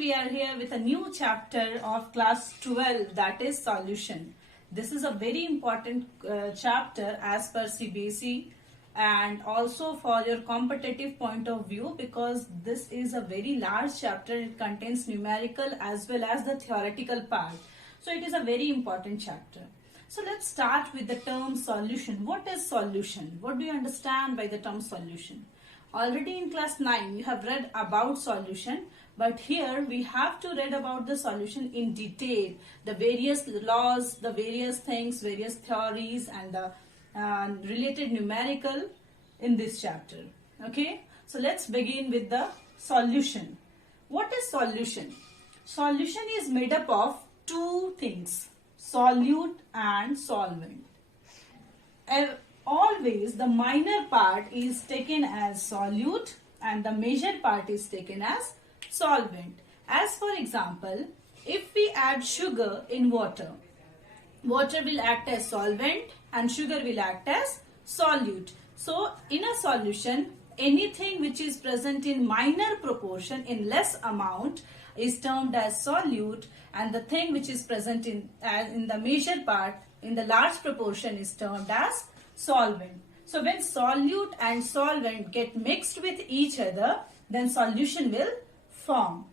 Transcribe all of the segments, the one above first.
we are here with a new chapter of class 12, that is solution. This is a very important chapter as per CBSE and also for your competitive point of view, because this is a very large chapter. It contains numerical as well as the theoretical part. So it is a very important chapter. So let's start with the term solution. What is solution? What do you understand by the term solution? Already in class 9 you have read about solution, but here we have to read about the solution in detail, the various laws, the various things, various theories and the related numerical in this chapter. Okay, so let's begin with the solution. What is solution? Solution is made up of two things, solute and solvent. Always the minor part is taken as solute and the major part is taken as solvent. As for example, if we add sugar in water, water will act as solvent and sugar will act as solute. So in a solution, anything which is present in minor proportion, in less amount, is termed as solute, and the thing which is present in the major part, in the large proportion, is termed as solvent. So when solute and solvent get mixed with each other, then solution will form.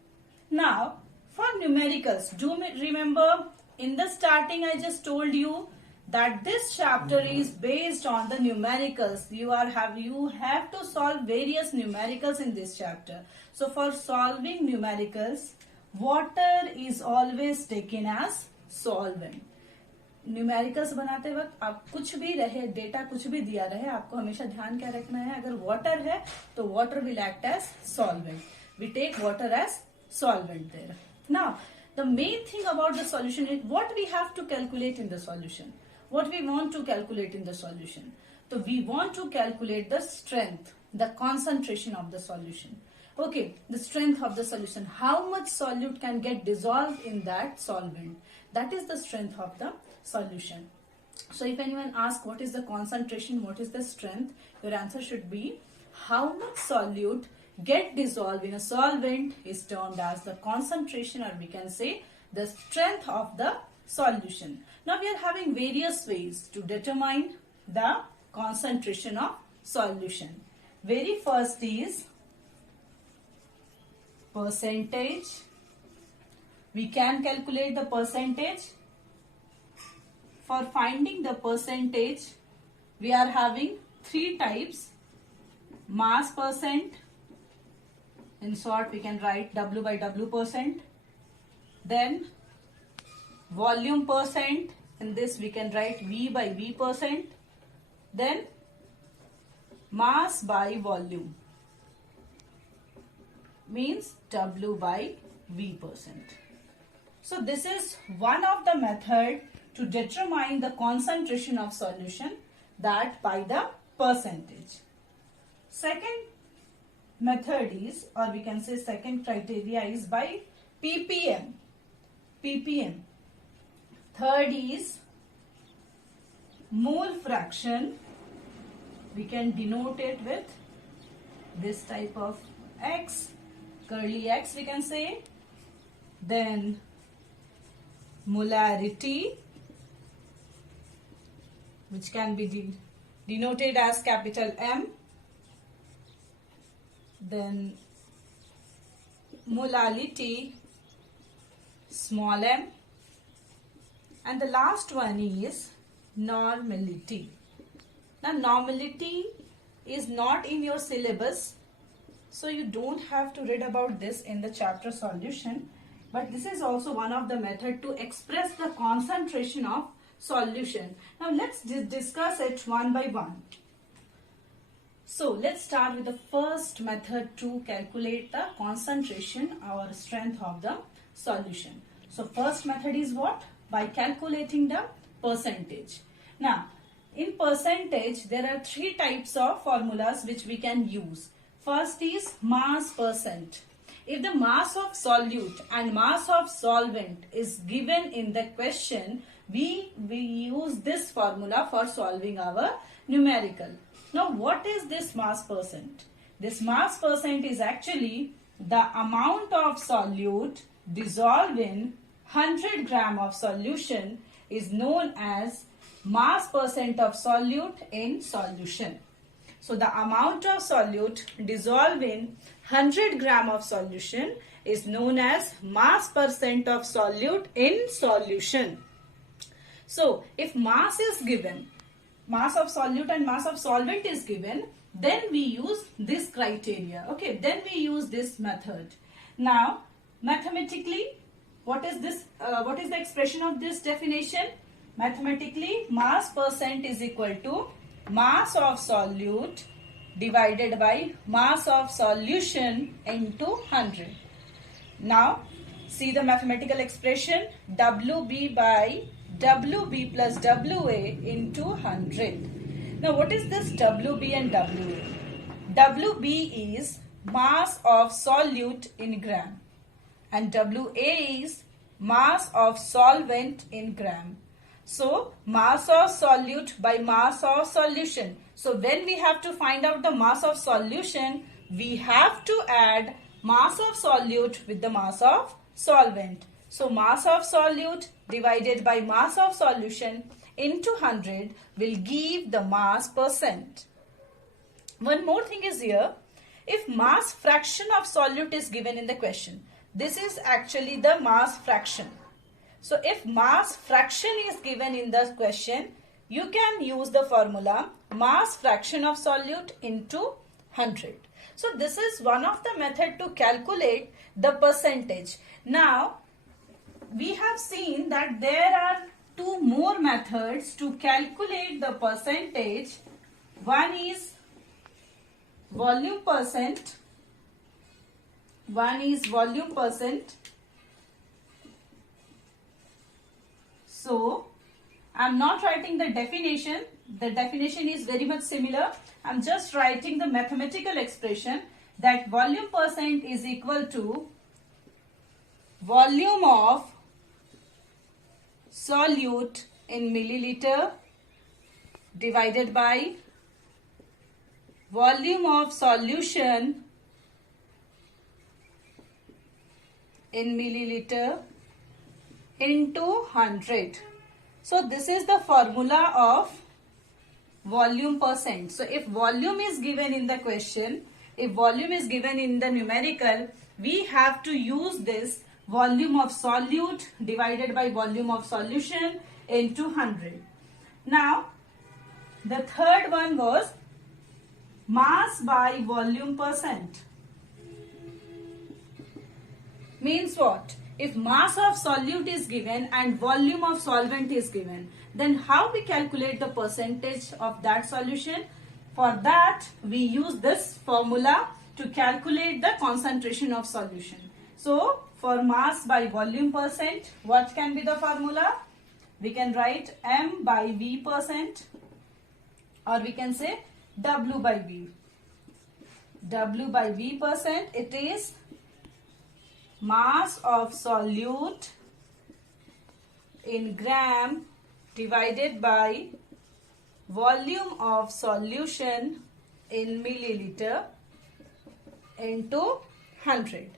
Now for numericals, do remember in the starting I just told you that this chapter is based on the numericals. You have to solve various numericals in this chapter. So for solving numericals, water is always taken as solvent. Numericals बनाते वक्त आप कुछ भी रहे, data कुछ भी दिया रहे, आपको हमेशा ध्यान क्या रखना है, अगर वाटर है तो water will act as solvent. We take water as solvent there. Now the main thing about the solution is what we have to calculate in the solution. What we want to calculate in the solution, तो we want to calculate the strength, the concentration of the solution. Okay, the strength of the solution, how much solute can get dissolved in that solvent, that is the strength of the solution. So if anyone asks what is the concentration, what is the strength, your answer should be how much solute get dissolved in a solvent is termed as the concentration, or we can say the strength of the solution. Now we are having various ways to determine the concentration of solution. Very first is percentage. We can calculate the percentage. For finding the percentage, we are having three types. Mass percent, in short we can write W by W percent. Then volume percent, in this we can write V by V percent. Then mass by volume, means W by V percent. So this is one of the method to determine the concentration of solution, that by the percentage. Second method is, or we can say second criteria is by ppm. ppm. Third is mole fraction. We can denote it with this type of X, curly X we can say. Then molarity, which can be denoted as capital M. Then molality, small m. And the last one is normality. Now normality is not in your syllabus, so you don't have to read about this in the chapter solution, but this is also one of the method to express the concentration of solution. Now let's discuss it one by one. So let's start with the first method to calculate the concentration or strength of the solution. So first method is what? By calculating the percentage. Now in percentage there are three types of formulas which we can use. First is mass percent. If the mass of solute and mass of solvent is given in the question, we use this formula for solving our numerical. Now what is this mass percent? This mass percent is actually the amount of solute dissolved in 100 gram of solution is known as mass percent of solute in solution. So the amount of solute dissolved in 100 gram of solution is known as mass percent of solute in solution. So if mass is given, mass of solute and mass of solvent is given, then we use this criteria. Okay, then we use this method. Now, mathematically, what is this? What is the expression of this definition? Mathematically, mass percent is equal to mass of solute divided by mass of solution into 100. Now, see the mathematical expression, WB by WB plus WA into 100. Now, what is this WB and WA? WB is mass of solute in gram and WA is mass of solvent in gram. So, mass of solute by mass of solution. So, when we have to find out the mass of solution, we have to add mass of solute with the mass of solvent. So, mass of solute divided by mass of solution into 100 will give the mass percent. One more thing is here, if mass fraction of solute is given in the question, this is actually the mass fraction. So, if mass fraction is given in the question, you can use the formula mass fraction of solute into 100. So, this is one of the method to calculate the percentage. Now, we have seen that there are two more methods to calculate the percentage. One is volume percent. One is volume percent. So, I am not writing the definition. The definition is very much similar. I am just writing the mathematical expression that volume percent is equal to volume of solute in milliliter divided by volume of solution in milliliter into 100. So this is the formula of volume percent. So if volume is given in the question, if volume is given in the numerical, we have to use this volume of solute divided by volume of solution into 100. Now, the third one was mass by volume percent. Means what? If mass of solute is given and volume of solvent is given, then how we calculate the percentage of that solution? For that, we use this formula to calculate the concentration of solution. So, for mass by volume percent, what can be the formula? We can write M by V percent, or we can say W by V. W by V percent, it is mass of solute in gram divided by volume of solution in milliliter into 100.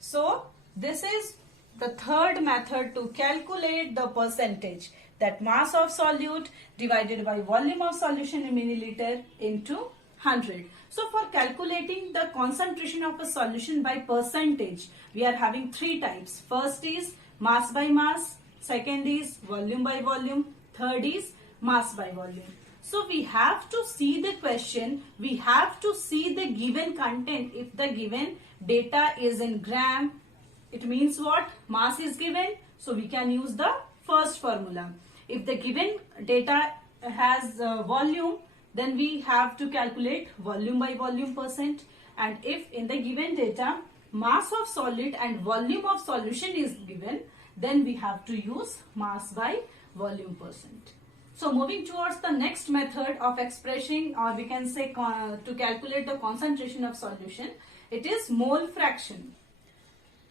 So, this is the third method to calculate the percentage, that mass of solute divided by volume of solution in milliliter into 100. So, for calculating the concentration of a solution by percentage, we are having three types. First is mass by mass, second is volume by volume, third is mass by volume. So, we have to see the question, we have to see the given content. If the given data is in gram, it means what? Mass is given, so we can use the first formula. If the given data has volume, then we have to calculate volume by volume percent. And if in the given data, mass of solid and volume of solution is given, then we have to use mass by volume percent. So moving towards the next method of expressing, or we can say to calculate the concentration of solution, it is mole fraction.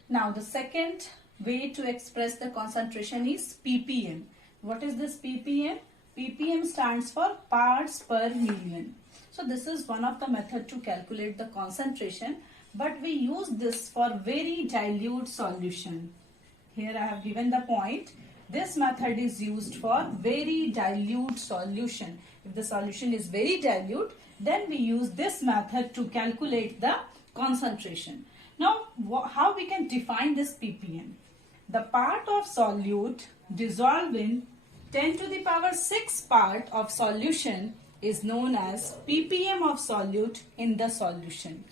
Now the second way to express the concentration is ppm. What is this ppm? ppm stands for parts per million. So this is one of the method to calculate the concentration. but we use this for very dilute solution. Here I have given the point. This method is used for very dilute solution. If the solution is very dilute, then we use this method to calculate the concentration. Now, how we can define this ppm? The part of solute dissolved in 10 to the power 6 part of solution is known as ppm of solute in the solution.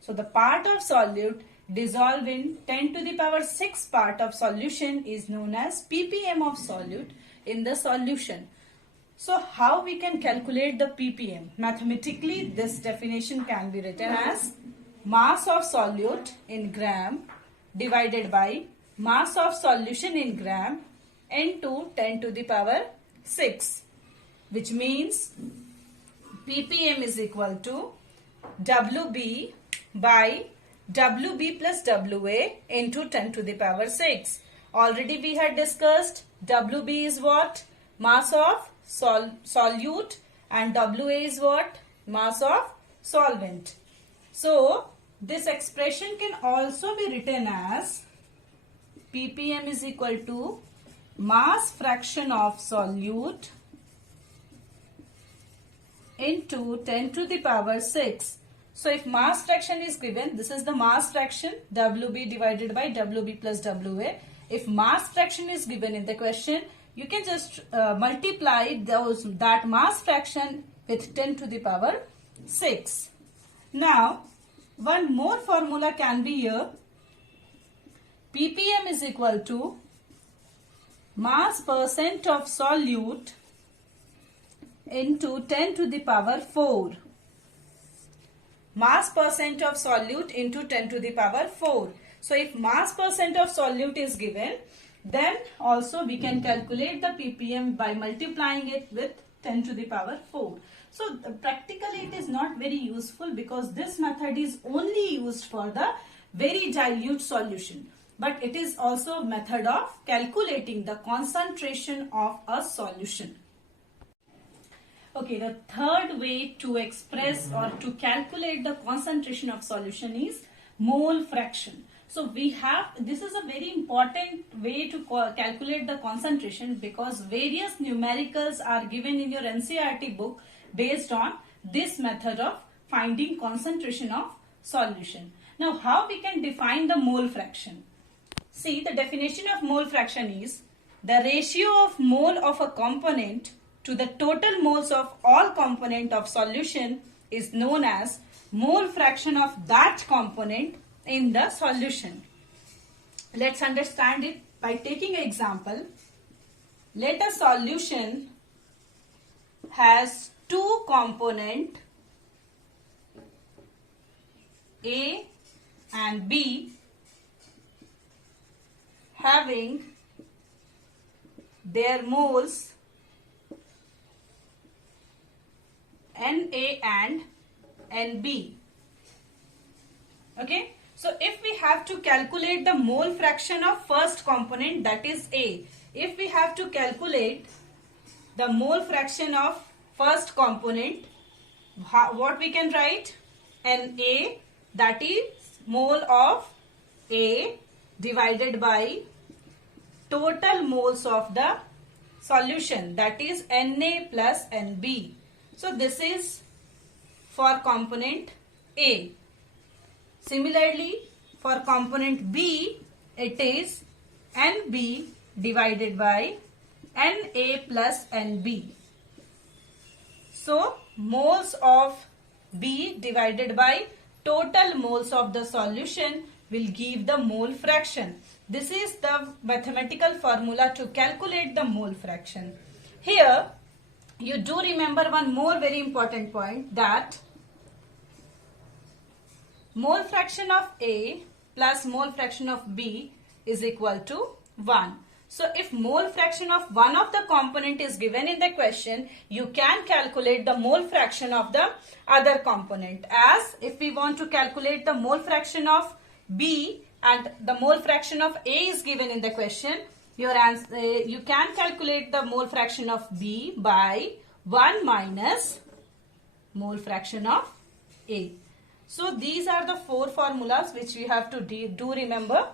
So the part of solute dissolved in 10 to the power 6 part of solution is known as ppm of solute in the solution. So how we can calculate the ppm? Mathematically, this definition can be written as mass of solute in gram divided by mass of solution in gram into 10 to the power 6, which means ppm is equal to WB by WB plus WA into 10 to the power 6. Already we had discussed WB is what? Mass of solute, and WA is what? Mass of solvent. So this expression can also be written as ppm is equal to mass fraction of solute into 10 to the power 6. So if mass fraction is given, this is the mass fraction, WB divided by WB plus WA. If mass fraction is given in the question, you can just multiply that mass fraction with 10 to the power 6. Now, one more formula can be here. ppm is equal to mass percent of solute into 10 to the power 4. Mass percent of solute into 10 to the power 4. So if mass percent of solute is given, then also we can calculate the ppm by multiplying it with 10 to the power 4. So practically it is not very useful because this method is only used for the very dilute solution. But it is also a method of calculating the concentration of a solution. Okay, the third way to express or to calculate the concentration of solution is mole fraction. So we have, this is a very important way to calculate the concentration because various numericals are given in your NCERT book based on this method of finding concentration of solution. Now how we can define the mole fraction? See, the definition of mole fraction is the ratio of mole of a component to the total moles of all component of solution is known as mole fraction of that component in the solution. Let's understand it by taking an example. Let a solution has two components A and B having their moles Na and Nb. Okay, so if we have to calculate the mole fraction of first component, that is A, if we have to calculate the mole fraction of first component, what we can write? Na, that is mole of A divided by total moles of the solution, that is Na plus Nb. So this is for component A. Similarly, for component B, it is Nb divided by Na plus Nb. So moles of B divided by total moles of the solution will give the mole fraction. This is the mathematical formula to calculate the mole fraction. Here, you do remember one more very important point, that mole fraction of A plus mole fraction of B is equal to 1. So if mole fraction of one of the component is given in the question, you can calculate the mole fraction of the other component. As if we want to calculate the mole fraction of B and the mole fraction of A is given in the question, your answer, you can calculate the mole fraction of B by 1 minus mole fraction of A. So these are the 4 formulas which we have to do remember.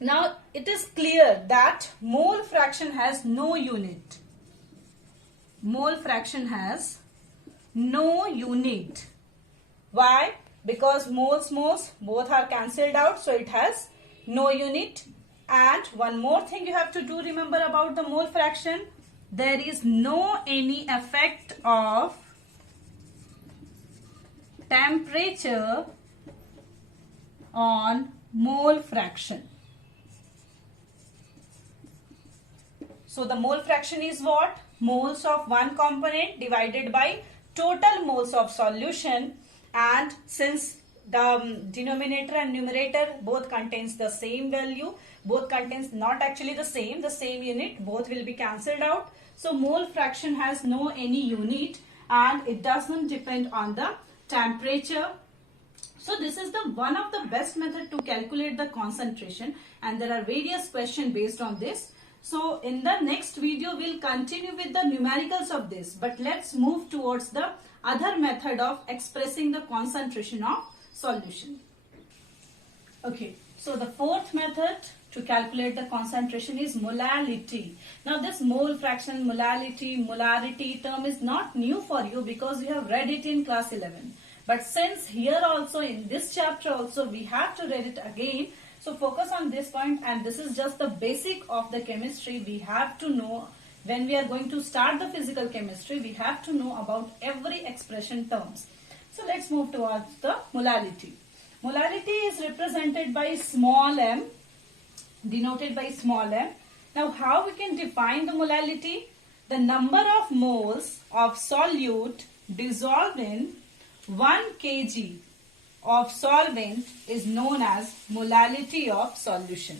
Now it is clear that mole fraction has no unit. Mole fraction has no unit. Why? Because moles both are cancelled out, so it has no unit. And one more thing you have to do remember about the mole fraction, there is no any effect of temperature on mole fraction. So the mole fraction is what? Moles of one component divided by total moles of solution, and since the denominator and numerator both contains the same value, both contains not actually the same unit, both will be cancelled out. So mole fraction has no any unit and it does not depend on the temperature. So this is the one of the best method to calculate the concentration, and there are various questions based on this. So in the next video we'll continue with the numericals of this, but let's move towards the other method of expressing the concentration of solution. Okay, so the fourth method to calculate the concentration is molality. Now this mole fraction, molarity term is not new for you because you have read it in class 11. But since here also in this chapter also we have to read it again, so focus on this point, and this is just the basic of the chemistry. We have to know when we are going to start the physical chemistry, we have to know about every expression terms. So let's move towards the molality. Molality is represented by small m, denoted by small m. Now how we can define the molality? The number of moles of solute dissolved in 1 kg of solvent is known as molality of solution.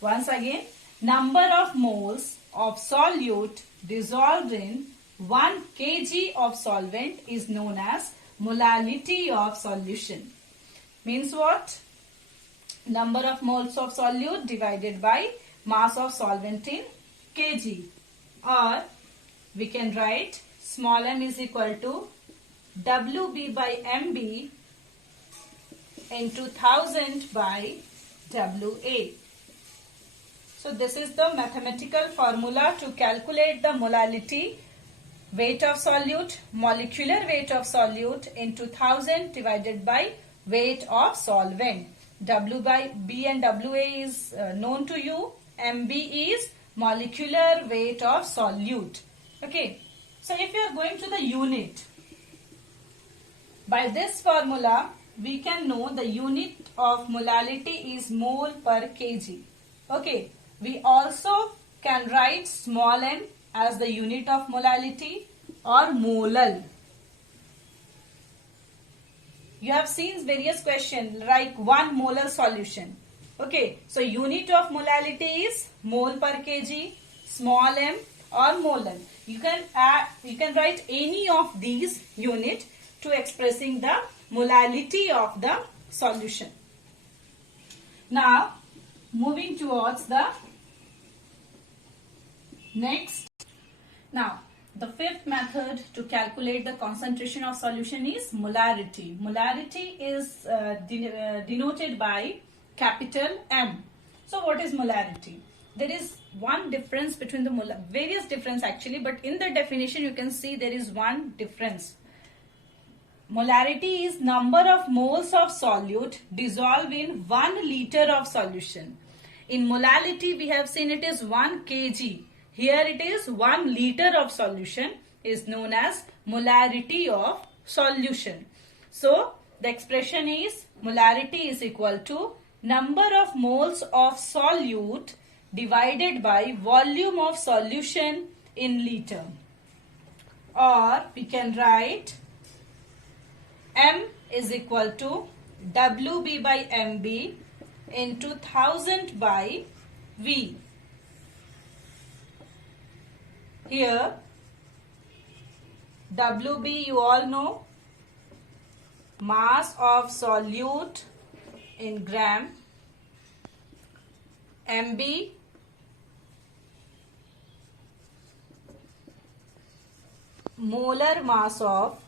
Once again, number of moles of solute dissolved in 1 kg of solvent is known as molality of solution. Means what? Number of moles of solute divided by mass of solvent in kg. Or we can write small m is equal to WB by MB into 1000 by WA. So this is the mathematical formula to calculate the molality. Weight of solute, molecular weight of solute into 1000 divided by weight of solvent. W by B and WA is known to you. MB is molecular weight of solute. Okay. So if you are going to the unit, by this formula we can know the unit of molality is mole per kg. Okay. We also can write small m as the unit of molality or molal. You have seen various questions like 1 molar solution. Okay, so unit of molality is mole per kg, small m or molal. You can write any of these unit to expressing the molality of the solution. Now, moving towards the next. Now, the fifth method to calculate the concentration of solution is molarity. Molarity is denoted by capital M. So what is molarity? There is one difference between the various difference actually, but in the definition you can see there is one difference. Molarity is number of moles of solute dissolved in 1 liter of solution. In molality we have seen it is 1 kg. Here it is 1 liter of solution is known as molarity of solution. So the expression is molarity is equal to number of moles of solute divided by volume of solution in liter. Or we can write M is equal to WB by MB into 1000 by V. Here WB you all know, mass of solute in gram, MB molar mass of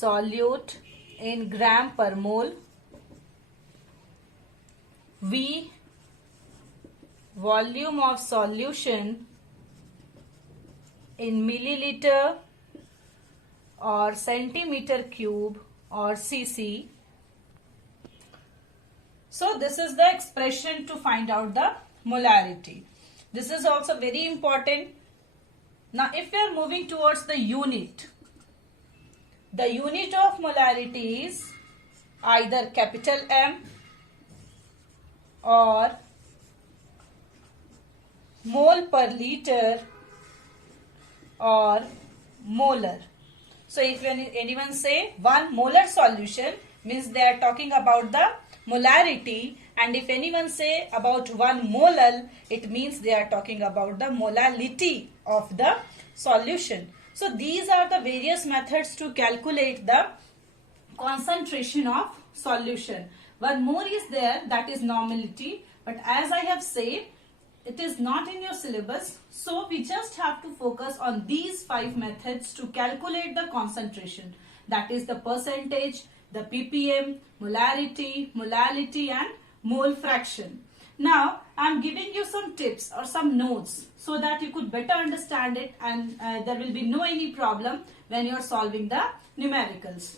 solute in gram per mole. V, volume of solution in milliliter or centimeter cube or cc. So this is the expression to find out the molarity. This is also very important. Now if we are moving towards the unit of molarity is either capital M or mole per liter or molar. So if anyone say 1 molar solution, means they are talking about the molarity, and if anyone say about 1 molal, it means they are talking about the molality of the solution. So these are the various methods to calculate the concentration of solution. One more is there, that is normality, but as I have said, it is not in your syllabus, so we just have to focus on these 5 methods to calculate the concentration, that is the percentage, the ppm, molarity, molality and mole fraction. Now I am giving you some tips or some notes so that you could better understand it, and there will be no any problem when you are solving the numericals.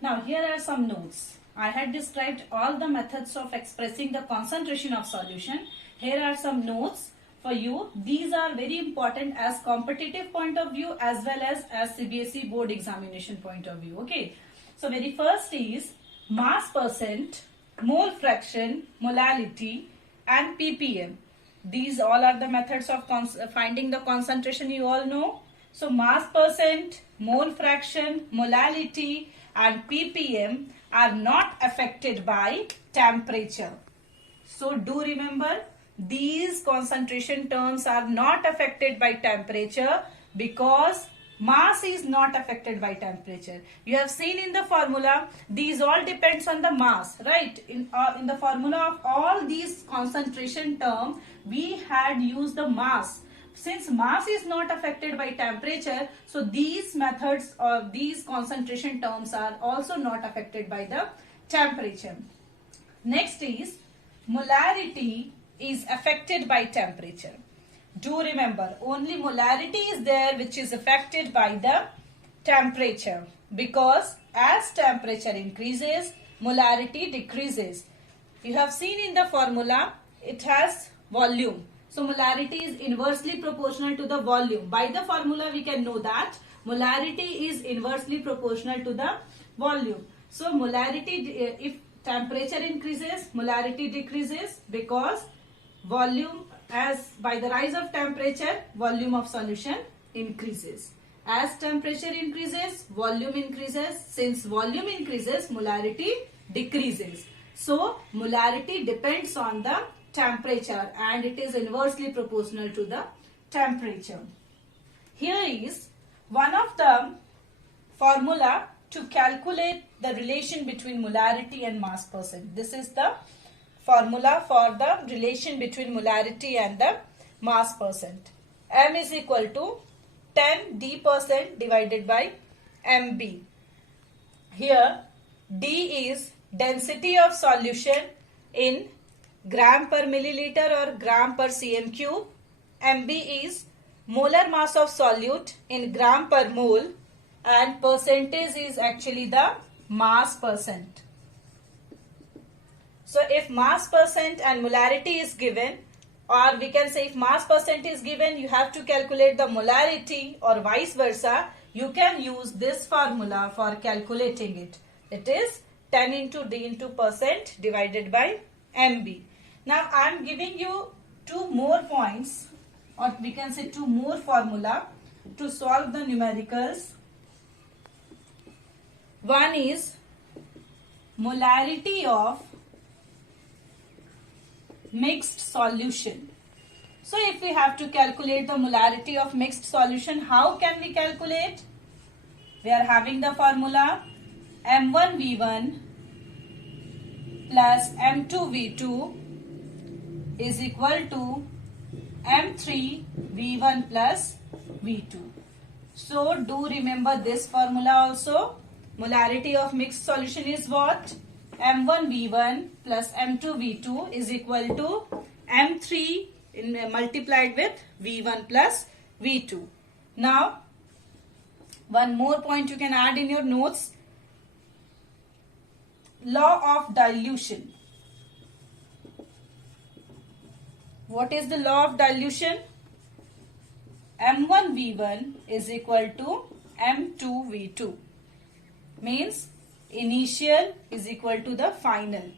Now here are some notes. I had described all the methods of expressing the concentration of solution. Here are some notes for you. These are very important as competitive point of view as well as CBSE board examination point of view. Okay. So very first is mass percent, mole fraction, molality and ppm. These all are the methods of finding the concentration, you all know. So mass percent, mole fraction, molality and ppm are not affected by temperature. So do remember, these concentration terms are not affected by temperature because mass is not affected by temperature. You have seen in the formula, these all depends on the mass, right? In the formula of all these concentration term, we had used the mass. Since mass is not affected by temperature, so these methods or these concentration terms are also not affected by the temperature. Next is molarity is affected by temperature. Do remember, only molarity is there which is affected by the temperature, because as temperature increases, molarity decreases. You have seen in the formula, it has volume. So molarity is inversely proportional to the volume. By the formula we can know that molarity is inversely proportional to the volume. So molarity, if temperature increases, molarity decreases, because volume, as by the rise of temperature, volume of solution increases. As temperature increases, volume increases. Since volume increases, molarity decreases. So molarity depends on the temperature and it is inversely proportional to the temperature. Here is one of the formula to calculate the relation between molarity and mass percent. This is the formula for the relation between molarity and the mass percent. M is equal to 10 D percent divided by MB. Here D is density of solution in gram per milliliter or gram per cm cube. MB is molar mass of solute in gram per mole, and percentage is actually the mass percent. So if mass percent and molarity is given, or we can say if mass percent is given, you have to calculate the molarity, or vice versa. You can use this formula for calculating it. It is 10 into D into percent divided by MB. Now I am giving you 2 more points, or we can say 2 more formula to solve the numericals. One is molarity of mixed solution. So if we have to calculate the molarity of mixed solution, how can we calculate? We are having the formula M1V1 plus M2V2 is equal to M3V1 plus V2. So do remember this formula also. Molarity of mixed solution is what? M1V1 plus M2V2 is equal to M3 multiplied with V1 plus V2. Now, one more point you can add in your notes. Law of dilution. What is the law of dilution? M1V1 is equal to M2V2. Means initial is equal to the final.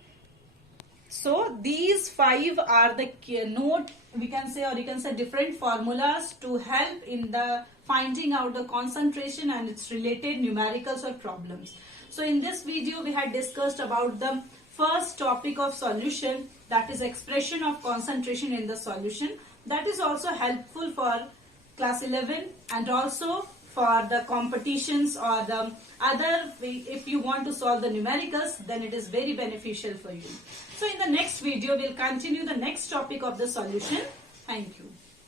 So these 5 are the note, we can say, or you can say different formulas to help in the finding out the concentration and its related numericals or problems. So in this video we had discussed about the first topic of solution, that is expression of concentration in the solution. That is also helpful for class 11 and also for the competitions or the other, if you want to solve the numericals, then it is very beneficial for you. So in the next video, we'll continue the next topic of the solution. Thank you.